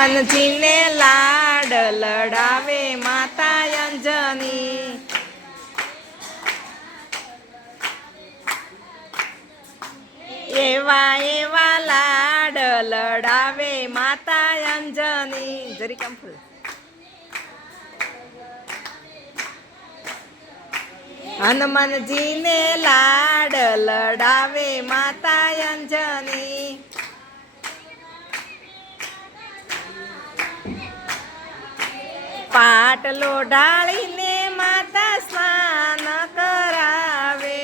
હનુમાનજીને લાડ લડાવે માતા અંજની, એવા એવા લાડ લડાવે માતા અંજની. જરી કેમ ફૂલ હનુમાનજીને લાડ લડાવે માતા અંજની, પાટલો ઢાળીને માતા સ્નાન કરાવે,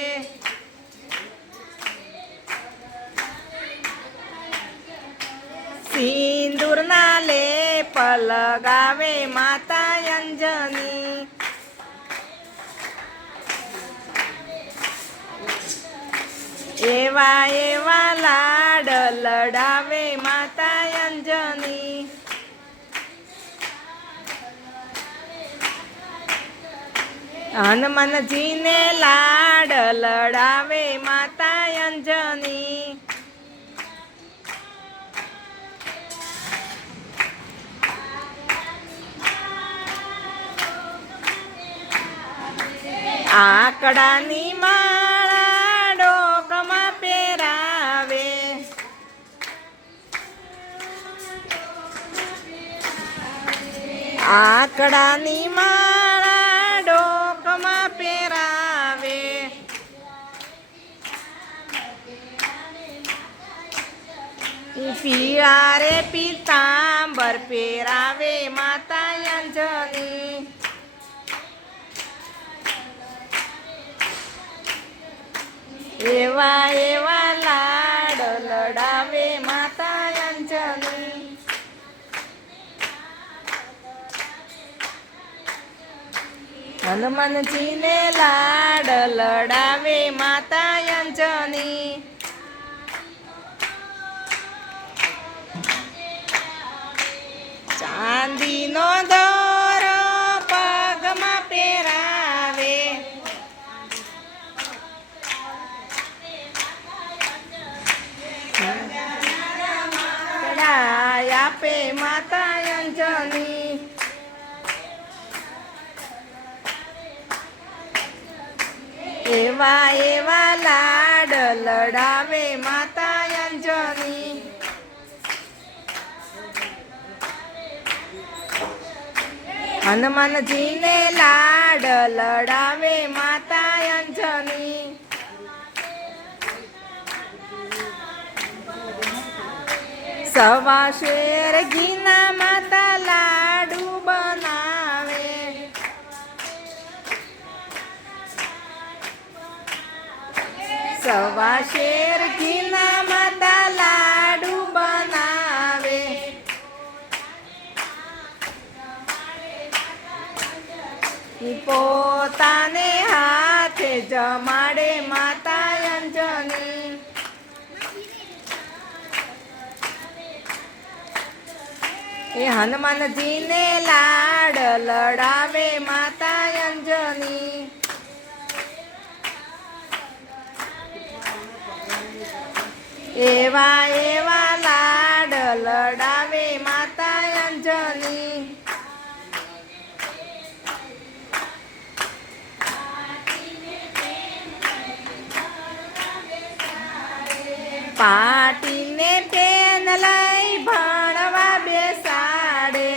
સિંદૂરના લેપ લગાવે માતા અંજની, એવા એવા લાડ લડાવે માતા અંજની, હનુમાનજીને લાડ લડાવે માતા અંજની, આકડાની માળા ડોકમાં પહેરાવે, આકડાની માળા ડોકમાં પહેરાવે, પીળા રે પીતાંબર પહેરાવે માતા અંજની, એવા એવા લાડ લડાવે માતા અંજની, હનુમાનજીને લાડ લડાવે માતા અંજની, ચાંદીનો દોરો પગમાં પહેરાવે, આપે માતા અંજની, એવા એવા લાડ લડાવે માતા અંજની, હનુમાનજીને લાડ લડાવે માતા અંજની, સવા શેર ઘીના માતા લાડુ બનાવે, સવા શેર ઘીના માતા લાડુ બનાવે, પોતાને હાથે જમાડે માતા અંજની, એ હનુમાનજીને લાડ લડાવે માતા અંજની, એવા એવા લાડ લડાવે માતા અંજની, પાટીને પેન લઈ ભણવા બેસાડે,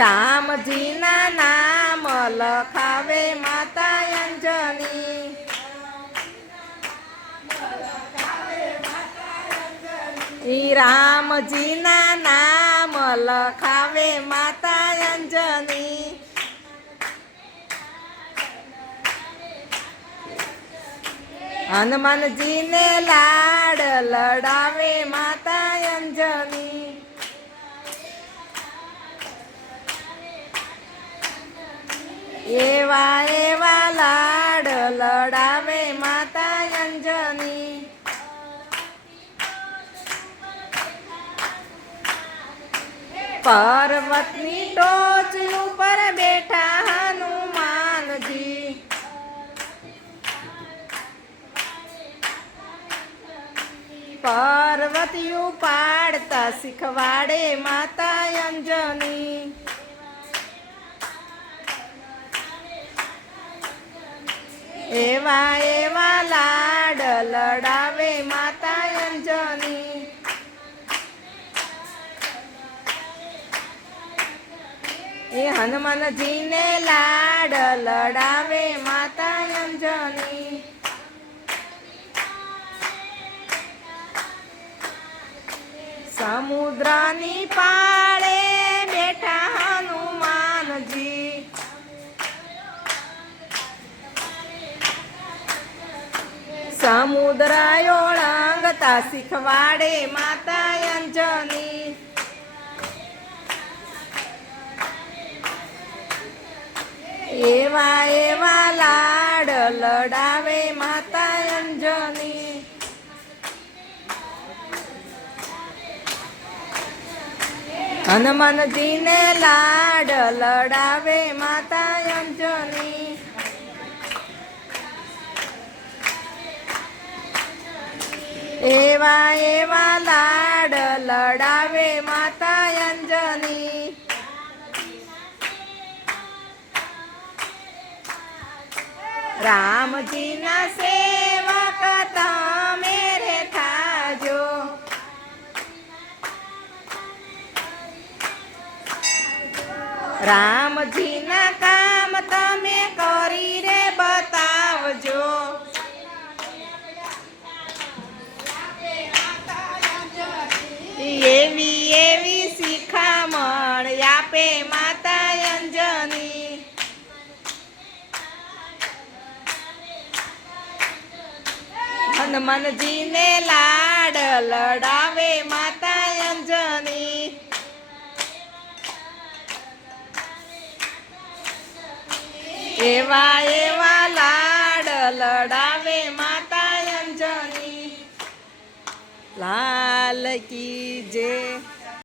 રામજીના નામ લખાવે માતા અંજની, ઈ રામજીના નામ લખાવે માતા અંજની, હનુમાનજીને લાડ લડાવે માતા અંજની, એવા એવા લાડ લડાવે માતા અંજની, પર્વતની ટોચ ઉપર બેઠા હનુમાનજી, પર્વતિયું પાડતા શીખવાડે માતા અંજની. એવા એવા લાડ લડાવે માતા અંજની. એ હનુમાનજીને લાડ લડાવે માતા અંજની. સમુદ્રની પાળે બેઠા હનુમાનજી. સમુદ્ર ઓળંગતા શીખવાડે માતા અંજની. એવા એવા લાડ લડાવે માતા અંજની. હનુમાનજીને લાડ લડાવે માતા અંજની. એવા એવા લાડ લડાવે માતા અંજની. રામજીના સેવક તમે રે થાજો. રામજીના કામ તમે કરી રે બતાવજો. એવી એવી શિખામણ આપે માતા અંજની. હનુમાનજીને લાડ લડાવે માતા અંજની. એવા એવા લાડ લડાવે માતા અંજની. લાલ કી જય.